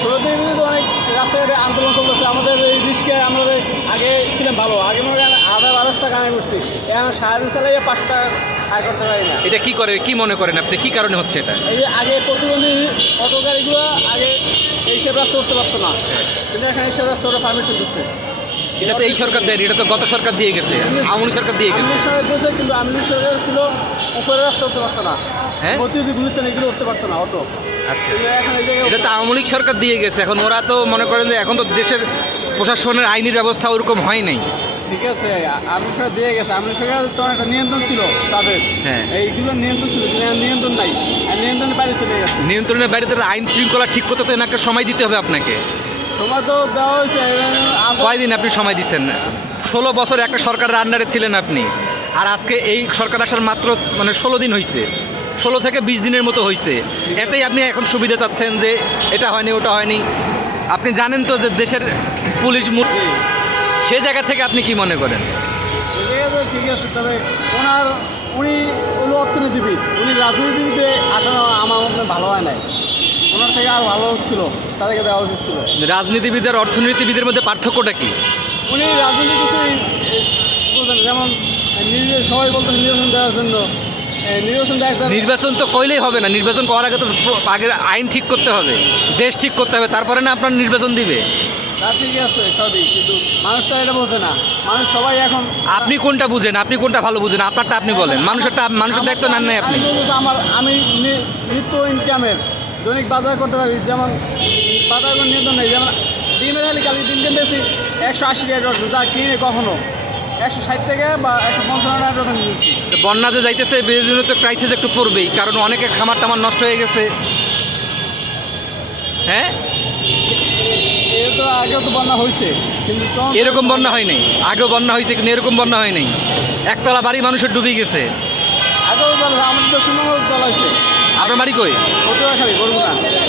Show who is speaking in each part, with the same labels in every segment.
Speaker 1: ষোলো দিন তো অনেক রাস্তাঘাটে আন্দোলন চলতেছে। আমাদের এই রিস্কে আমরা আগে ছিলাম ভালো আগে মনে করেন আধা বারোশো টাকা আয় করছি। এখন সারাদিন চালাইয়ে পাঁচশো টাকা আয় করতে পারি না।
Speaker 2: এটা কি করে কি মনে করেন আপনি? কি কারণে হচ্ছে এটা?
Speaker 1: এই যে আগে প্রতিবন্ধী অটো গাড়িগুলো আগে এইসব রাস্তা উঠতে পারতো না। কিন্তু এখন এইসব রাস্তা ওরা পারমিশন দিচ্ছে
Speaker 2: এটা তো এই সরকার দেয় এটা তো গত সরকার দিয়ে গেছে আওয়ামী সরকার দিয়ে গেছে।
Speaker 1: সরকার দিয়েছে কিন্তু আমির সরকার ছিল উপরে রাস্তা উঠতে পারতো না।
Speaker 2: হ্যাঁ?
Speaker 1: মতিউদ্দি গুলিস্তান এগুলো উঠতে পারতো না অটো।
Speaker 2: আচ্ছা। এটা তো আওয়ামী লীগ সরকার দিয়ে গেছে। এখন ওরা তো মনে করেন যে এখন তো দেশের প্রশাসনের আইনি ব্যবস্থা ওরকম হয় নাই।
Speaker 1: ঠিক আছে আমির সরকার দিয়ে গেছে। আমির সরকার তো একটা নিয়ন্ত্রণ ছিল তাদের।
Speaker 2: হ্যাঁ।
Speaker 1: এইগুলো নিয়ন্ত্রণ ছিল নিয়ন্ত্রণ নাই। নিয়ন্ত্রণের বাইরে চলে গেছে।
Speaker 2: নিয়ন্ত্রণের বাইরে তো আইন শৃঙ্খলা ঠিক করতে তো এনাকে সময় দিতে হবে আপনাকে।
Speaker 1: সময় তো দেওয়া হয়েছে
Speaker 2: কয়দিন আপনি সময় দিচ্ছেন? ষোলো বছর একটা সরকারের আন্ডারে ছিলেন আপনি। আর আজকে এই সরকার আসার মাত্র মানে ষোলো দিন হয়েছে ষোলো থেকে বিশ দিনের মতো হয়েছে এতেই আপনি এখন সুবিধা চাচ্ছেন যে এটা হয়নি ওটা হয়নি। আপনি জানেন তো যে দেশের পুলিশ মু-
Speaker 1: জি।
Speaker 2: সে জায়গা থেকে আপনি কি মনে করেন?
Speaker 1: ঠিক আছে তবে ওনার উনি হলো অর্থনীতিবিদ। উনি রাজনীতিতে আসলে আমার মনে ভালো হয় নাই। ওনার থেকে আর ভালো ছিল তাদেরকে দেওয়া উচিত ছিল।
Speaker 2: রাজনীতিবিদ আর অর্থনীতিবিদের মধ্যে পার্থক্যটা কি?
Speaker 1: উনি রাজনীতি কিছু বলছেন যেমন নিজে সবাই বলতেন নির্বাচন দেওয়ার জন্য। নির্বাচন
Speaker 2: তো কইলেই হবে না। নির্বাচন করার আগে তো আগে আইন ঠিক করতে হবে। দেশ ঠিক করতে হবে। তারপরে না আপনার নির্বাচন দিবে।
Speaker 1: তা ঠিক আছে সবই। কিন্তু মানুষ তো এটা বোঝে না। মানুষ সবাই এখন
Speaker 2: আপনি কোনটা বুঝেন? আপনি কোনটা ভালো বুঝেন? আপনারটা আপনি বলেন। মানুষেরটা মানুষের দায়িত্ব নেন নাই আপনি।
Speaker 1: আমার আমি নিত্য ইনকামের। দৈনিক বাজার করতে পারি যেমন বাজার নিয়ন্ত্রণ নেই যেমন ডিমের হালি কালি ডিম কিনতেছি একশো আশি টাকা যা কিনে কখনো। একশো ষাট টাকা বা একশো পঞ্চান্ন টাকা ডজন
Speaker 2: তো বন্যা যে যাইতেছে বেজন্য তো ক্রাইসিস একটু পড়বেই কারণ অনেকে খামার টামার নষ্ট হয়ে গেছে। হ্যাঁ?
Speaker 1: তো আগেও তো বন্যা হয়েছে কিন্তু
Speaker 2: এরকম বন্যা হয় নাই। আগেও বন্যা হয়েছে কিন্তু এরকম বন্যা হয় নাই। একতলা বাড়ি মানুষের ডুবে গেছে।
Speaker 1: আগেও আমাদের তো
Speaker 2: আপনার বাড়ি কই?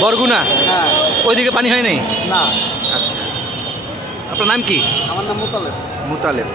Speaker 2: বরগুনা?
Speaker 1: হ্যাঁ।
Speaker 2: ওইদিকে পানি হয় নাই?
Speaker 1: না।
Speaker 2: আচ্ছা। আপনার নাম কি?
Speaker 1: আমার নাম মোতালেব।
Speaker 2: মুতালেব।